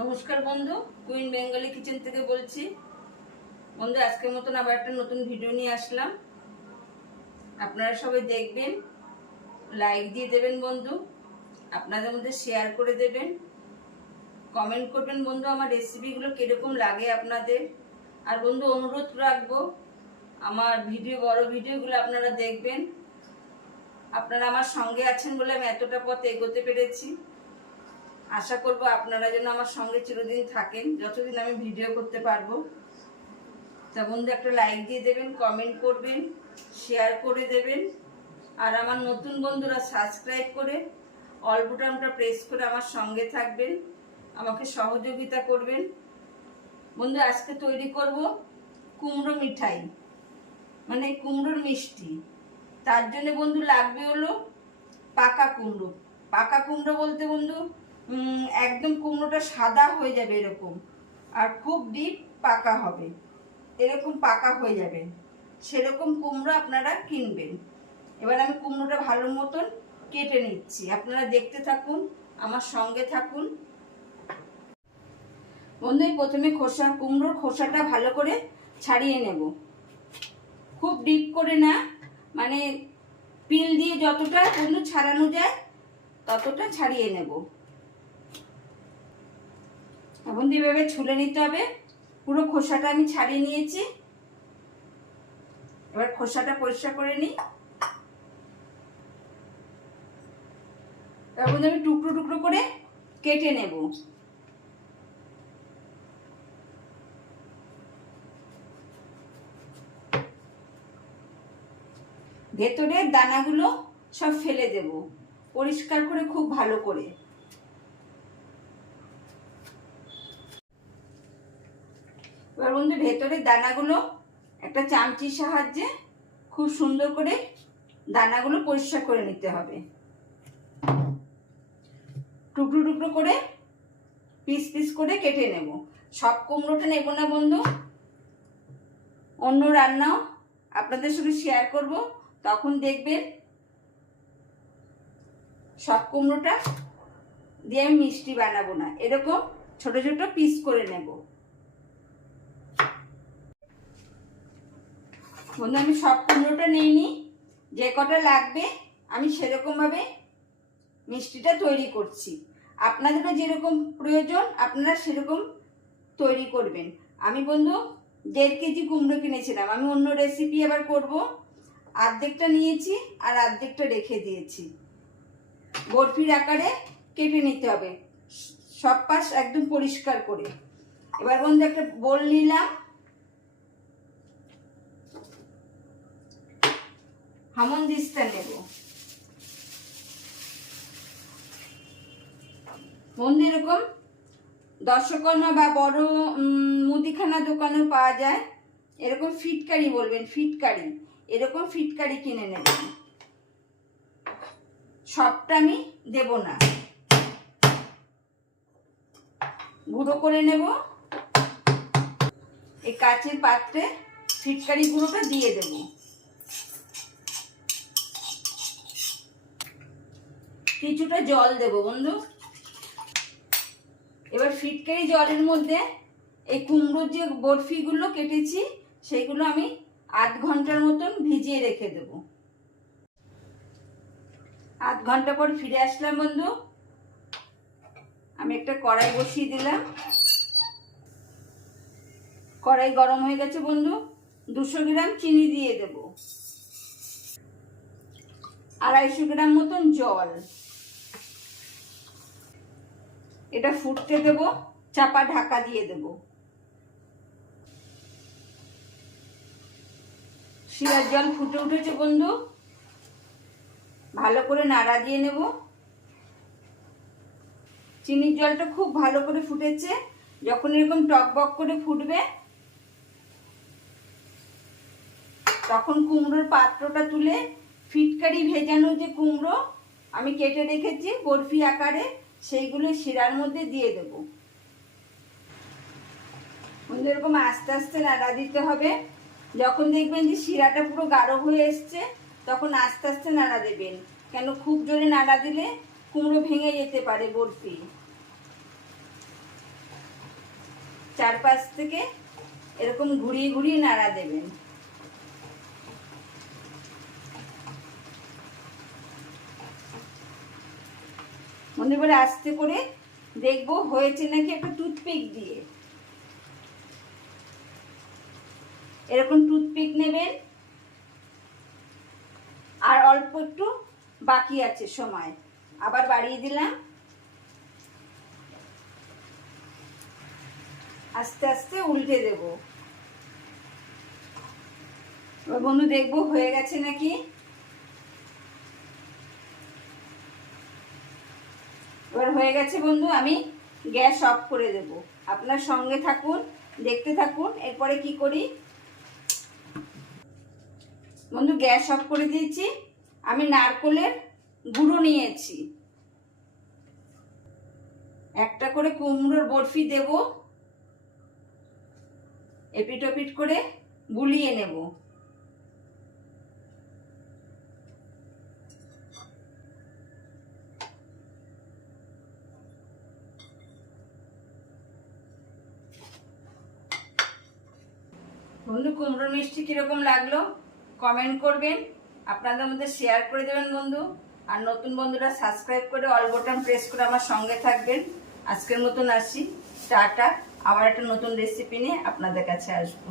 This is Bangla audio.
নমস্কার বন্ধু, কুইন বেঙ্গলি কিচেন থেকে বলছি। বন্ধু, আজকের মতন আবার একটা নতুন ভিডিও নিয়ে আসলাম। আপনারা সবাই দেখবেন, লাইক দিয়ে দেবেন বন্ধু, আপনাদের মধ্যে শেয়ার করে দেবেন, কমেন্ট করবেন বন্ধু আমার রেসিপিগুলো কীরকম লাগে আপনাদের। আর বন্ধু, অনুরোধ রাখবো আমার বড় ভিডিওগুলো আপনারা দেখবেন। আপনারা আমার সঙ্গে আছেন বলে আমি এতটা পথ এগোতে পেরেছি। আশা করব আপনারা যেন আমার সঙ্গে চিরদিন থাকেন, যতদিন আমি ভিডিও করতে পারবো। তা বন্ধু, একটা লাইক দিয়ে দেবেন, কমেন্ট করবেন, শেয়ার করে দেবেন। আর আমার নতুন বন্ধুরা সাবস্ক্রাইব করে অল বাটনটা প্রেস করে আমার সঙ্গে থাকবেন, আমাকে সহযোগিতা করবেন। বন্ধু, আজকে তৈরি করব কুমড়ো মিঠাই, মানে কুমড়োর মিষ্টি। তার জন্য বন্ধু লাগবে হলো পাকা কুমড়ো। পাকা কুমড়ো বলতে বন্ধু একদম কুমড়োটা সাদা হয়ে যাবে এরকম, আর খুব ডিপ পাকা হবে, এরকম পাকা হয়ে যাবে, সেরকম কুমড়ো আপনারা কিনবেন। এবার আমি কুমড়োটা ভালো মতন কেটে নিচ্ছি, আপনারা দেখতে থাকুন, আমার সঙ্গে থাকুন। বন্ধু, প্রথমে কুমড়োর খোসাটা ভালো করে ছাড়িয়ে নেব, খুব ডিপ করে না, মানে পিল দিয়ে যতটা বন্ধু ছাড়ানো যায় ততটা ছাড়িয়ে নেব। বন্ধু, এভাবে ছুলে নিতে হবে। পুরো খোসাটা আমি ছাড়িয়ে নিয়েছি, এবার খোসাটা পরিষ্কার করে নিই। এবার বন্ধু আমি টুকরো টুকরো করে কেটে নেব। ভেতরের দানাগুলো সব ফেলে দেব পরিষ্কার করে, খুব ভালো করে। এবার বন্ধু, ভেতরের দানাগুলো একটা চামচির সাহায্যে খুব সুন্দর করে দানাগুলো পরিষ্কার করে নিতে হবে। টুকরো টুকরো করে পিস পিস করে কেটে নেব। সব কুমড়োটা নেব না বন্ধু, অন্য রান্নাও আপনাদের সঙ্গে শেয়ার করব, তখন দেখবেন সব কুমড়োটা দিয়ে আমি মিষ্টি বানাবো না, এরকম ছোট ছোট পিস করে নেব। বন্ধু, আমি সব কুমড়োটা নিইনি, যে কটা লাগবে আমি সেরকমভাবে মিষ্টিটা তৈরি করছি। আপনাদেরও যেরকম প্রয়োজন আপনারা সেরকম তৈরি করবেন। আমি বন্ধু 1.5 কেজি কুমড়ো কিনেছিলাম, আমি অন্য রেসিপি আবার করব। অর্ধেকটা নিয়েছি আর অর্ধেকটা রেখে দিয়েছি। বরফির আকারে কেটে নিতে হবে, সব পাশ একদম পরিষ্কার করে। এবার বন্ধু একটা বোল নিলাম, হামনদিস্তা নেব। বন্ধু, এরকম দশকর্মা বা বড় মুদিখানা দোকানেও পাওয়া যায়, এরকম ফিটকারি বলবেন, ফিটকারি, এরকম ফিটকারি কিনে নেবেন। সবটা আমি দেব না, গুঁড়ো করে নেব। এই কাচের পাত্রে ফিটকারি গুঁড়োটা দিয়ে দেব। কিছুটা জল দেব বন্ধু। এবার ফিটকারি জলের মধ্যে এই কুমড়োর যে বরফিগুলো কেটেছি সেইগুলো আমি 8 ঘন্টার মতন ভিজিয়ে রেখে দেব। 8 ঘন্টা পর ফিরে আসলাম বন্ধু। আমি একটা কড়াই বসিয়ে দিলাম, কড়াই গরম হয়ে গেছে বন্ধু। 200 গ্রাম চিনি দিয়ে দেব, 250 গ্রাম মতন জল। এটা ফুটতে দেব, চাপা ঢাকা দিয়ে দেব। শিরার জল ফুটে উঠেছে বন্ধু, ভালো করে নাড়া দিয়ে নেব। চিনির জলটা খুব ভালো করে ফুটেছে, যখন এরকম টকবক করে ফুটবে তখন কুমড়োর পাত্রটা তুলে ফিটকারি ভেজানো যে কুমড়ো আমি কেটে রেখেছি বরফি আকারে, সেইগুলো শিরার মধ্যে দিয়ে দেব। বন্ধু, এরকম আস্তে আস্তে নাড়া দিতে হবে। যখন দেখবেন যে শিরাটা পুরো গাঢ় হয়ে এসছে তখন আস্তে আস্তে নাড়া দেবেন, কেন খুব জোরে নাড়া দিলে কুমড়ো ভেঙে যেতে পারে বরফি। চারপাশ থেকে এরকম ঘুরিয়ে ঘুরিয়ে নাড়া দেবেন। এবারে আস্তে করে দেখবো হয়েছে নাকি একটা টুথপিক দিয়ে, এরকম টুথপিক নেবেন। আর অল্প একটু বাকি আছে সময়, আবার বাড়িয়ে দিলাম। আস্তে আস্তে উল্টে দেব। এবার বন্ধু দেখবো হয়ে গেছে নাকি। এবার হয়ে গেছে বন্ধু, আমি গ্যাস অফ করে দেব। আপনার সঙ্গে থাকুন, দেখতে থাকুন এরপরে কি করি। বন্ধু গ্যাস অফ করে দিয়েছি। আমি নারকেলের গুঁড়ো নিয়েছি, একটা করে কুমড়োর বরফি দেব, এপিট ওপিট করে গুলিয়ে নেব। বন্ধু কুমড়ো মিষ্টি কিরকম লাগলো কমেন্ট করবেন, আপনাদের মধ্যে শেয়ার করে দেবেন বন্ধু। আর নতুন বন্ধুরা সাবস্ক্রাইব করে অল বাটন প্রেস করে আমার সঙ্গে থাকবেন। আজকের মতন আসি, টাটা। আবার একটা নতুন রেসিপি নিয়ে আপনাদের কাছে আসবো।